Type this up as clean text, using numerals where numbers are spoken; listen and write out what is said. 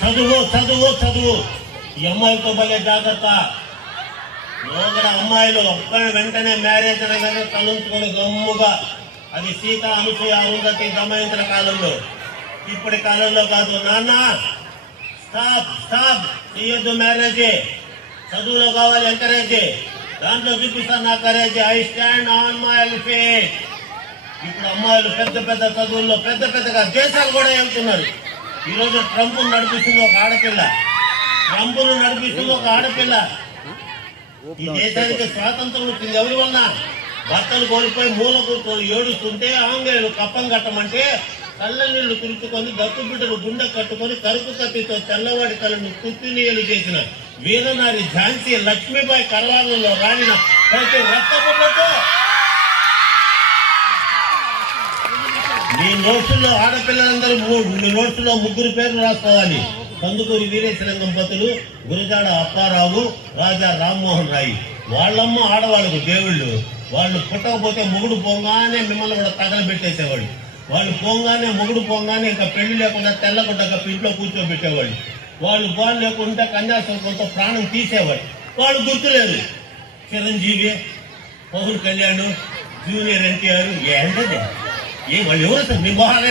చదువు చదువు చదువు. ఈ అమ్మాయిలతో భలే జాగ్రత్త. లోగడ అమ్మాయిలు ఒక్కడి వెంటనే మ్యారేజ్ అనగానే తలంచుకొని గమ్ముగా. అది సీత, అనసూయ, అరుంధతి, దమయంతుల కాలంలో. ఇప్పటి కాలంలో కాదు. నాన్న స్టాప్ స్టాప్, చెయ్యొద్దు మ్యారేజ్. చదువులో కావాలి ఎంకరేజ్. దాంట్లో చూపిస్తాను నా courage. I stand on my fate. ఇప్పుడు అమ్మాయిలు పెద్ద పెద్ద చదువుల్లో పెద్ద పెద్దగా దేశాలు కూడా వెళ్తున్నారు. ఈరోజు ట్రంప్ నడిపిస్తుంది ఒక ఆడపిల్ల. ట్రంప్ను నడిపిస్తుంది ఒక ఆడపిల్ల. ఈ దేశానికి స్వాతంత్రం వచ్చింది ఎవరి వల్ల? భర్తలు కోల్పోయి మూలకు ఏడుస్తుంటే ఆంగ్లేయులు కప్పం కట్టమంటే కళ్ళ నీళ్లు తుడుచుకొని దత్తు బిడ్డలు గుండె కట్టుకొని కరుపు కత్తితో తెల్లవాడి కళ్ళను కుత్తినీయలు చేసిన వీరనారి ఝాన్సీ లక్ష్మీబాయి కరవాలలో రాణిన ప్రతి రక్తపుల్లతో మీ నోట్సుల్లో ఆడపిల్లలందరూ మీ నోట్సులో 3 పేర్లు రాసుకోవాలి. కందుకూరి వీరేశలింగం దంపతులు, గురజాడ అప్పారావు, రాజా రామ్మోహన్ రాయ్. వాళ్ళమ్మ ఆడవాళ్ళకు దేవుళ్ళు. వాళ్ళు పుట్టకపోతే మొగుడు పోగానే మిమ్మల్ని కూడా తగలబెట్టేసేవాళ్ళు. వాళ్ళు పోగానే మొగుడు పోగానే ఇంకా పెళ్లి లేకుండా తెల్లకుండా ఇంట్లో కూర్చోబెట్టేవాళ్ళు. వాళ్ళు బాలు లేకుండా కన్యాశుల్కంతో ప్రాణం తీసేవాడు. వాళ్ళు గుర్తులేదు. చిరంజీవి, పవన్ కళ్యాణ్, జూనియర్ ఎన్టీఆర్. ఏంటది? వాళ్ళు ఎవరు సార్? మీ మొహాలే